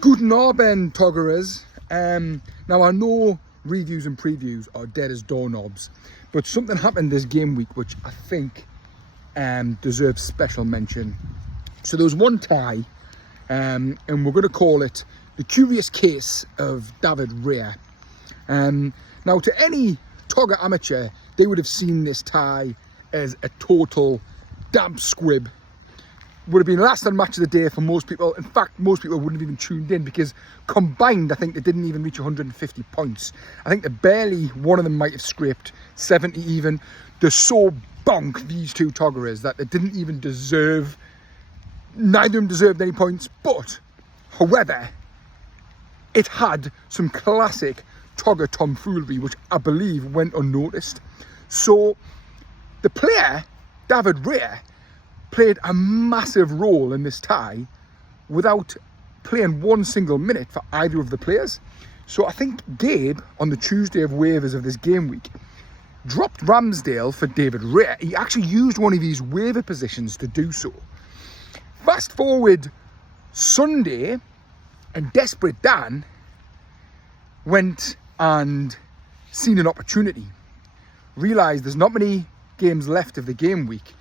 Guten Abend, Toggerers. Now I know reviews and previews are dead as doorknobs, but something happened this game week which I think deserves special mention. So there was one tie, and we're going to call it the curious case of David Raya. Now to any Togger amateur, they would have seen this tie as a total damp squib. Would have been the last match of the day for most people. In fact, most people wouldn't have even tuned in because combined, I think they didn't even reach 150 points. I think that barely one of them might have scraped 70 even. They're so bonk, these two Toggerers, that they didn't even deserve, neither of them deserved any points. But, however, it had some classic Togger tomfoolery, which I believe went unnoticed. So, the player, David Raya, played a massive role in this tie without playing one single minute for either of the players. So I think Gabe, on the Tuesday of waivers of this game week, dropped Ramsdale for David Raya. He actually used one of his waiver positions to do so. Fast forward Sunday, and Desperate Dan went and seen an opportunity, realised there's not many games left of the game week,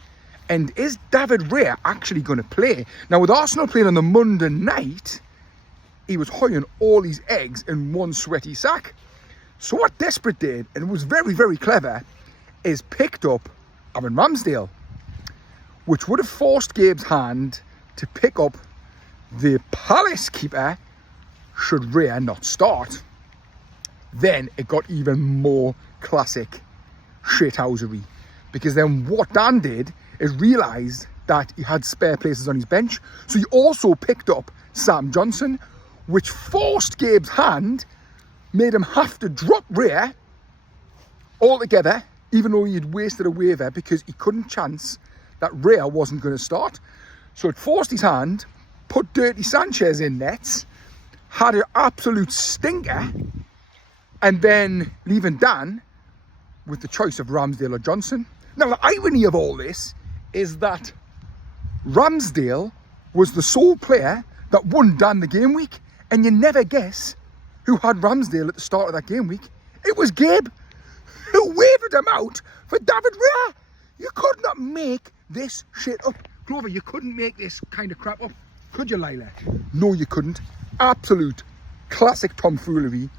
and is David Raya actually going to play? Now, with Arsenal playing on the Monday night, he was hoying all his eggs in one sweaty sack. So what Desperate did, and it was very, very clever, is picked up Aaron Ramsdale, which would have forced Gabe's hand to pick up the Palace keeper should Raya not start. Then it got even more classic shithousery, because then what Dan did is realised that he had spare places on his bench. So he also picked up Sam Johnson, which forced Gabe's hand, made him have to drop Raya altogether, even though he had wasted a waiver because he couldn't chance that Raya wasn't going to start. So it forced his hand, put Dirty Sanchez in nets, had an absolute stinker, and then leaving Dan with the choice of Ramsdale or Johnson. Now, the irony of all this is that Ramsdale was the sole player that won Dan the game week, and you never guess who had Ramsdale at the start of that game week. It was Gabe, who wavered him out for David Raya. You could not make this shit up. Clover, you couldn't make this kind of crap up, could you, Lila? No, you couldn't. Absolute classic tomfoolery.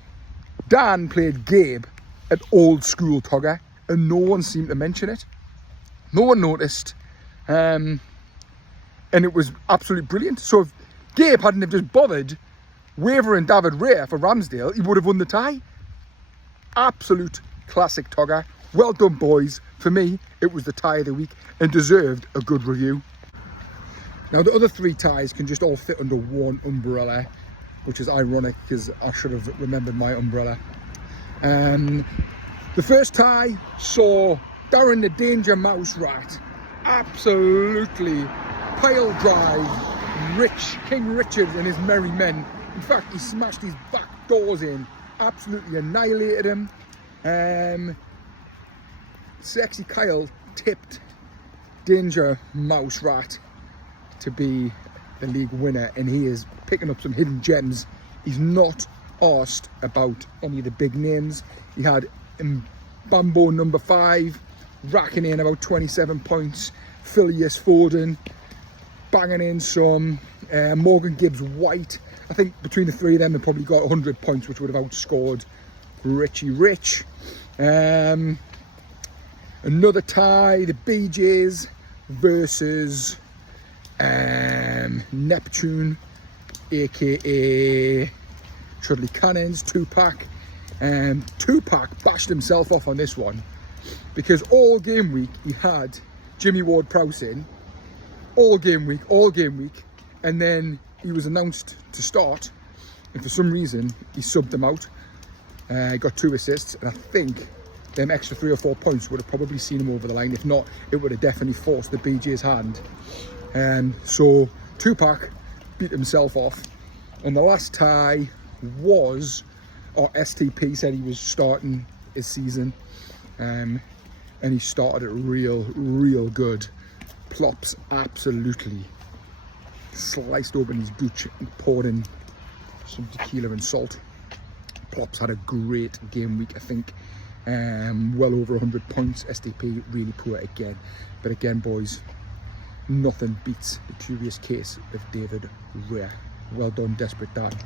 Dan played Gabe at old school Togger, and no one seemed to mention it. No one noticed, and it was absolutely brilliant. So if Gabe hadn't have just bothered wavering David Raya for Ramsdale, he would have won the tie. Absolute classic Togger. Well done, boys. For me, it was the tie of the week and deserved a good review. Now, the other three ties can just all fit under one umbrella, which is ironic because I should have remembered my umbrella. The first tie saw Darren the Danger Mouse Rat absolutely pile drive King Richard and his merry men. In fact, he smashed his back doors in, absolutely annihilated him. Sexy Kyle tipped Danger Mouse Rat to be the league winner, and he is picking up some hidden gems. He's not asked about any of the big names. He had Bambo number 5 racking in about 27 points, Phileas Foden banging in some, Morgan Gibbs White. I think between the three of them they probably got 100 points, which would have outscored Richie Rich. Another tie, the BJs versus Neptune, aka Chudley Cannons, Tupac. Tupac bashed himself off on this one because all game week he had Jimmy Ward-Prowse in, all game week, and then he was announced to start, and for some reason he subbed him out. He got 2 assists, and I think them extra 3 or 4 points would have probably seen him over the line. If not, it would have definitely forced the BJ's hand. So Tupac beat himself off. And the last tie was, or STP said he was starting his season, and he started it real good. Plops absolutely sliced open his gooch and poured in some tequila and salt. Plops had a great game week, I think. Well over 100 points. SDP really poor again. But again, boys, nothing beats the curious case of David Raya. Well done, Desperate Dad.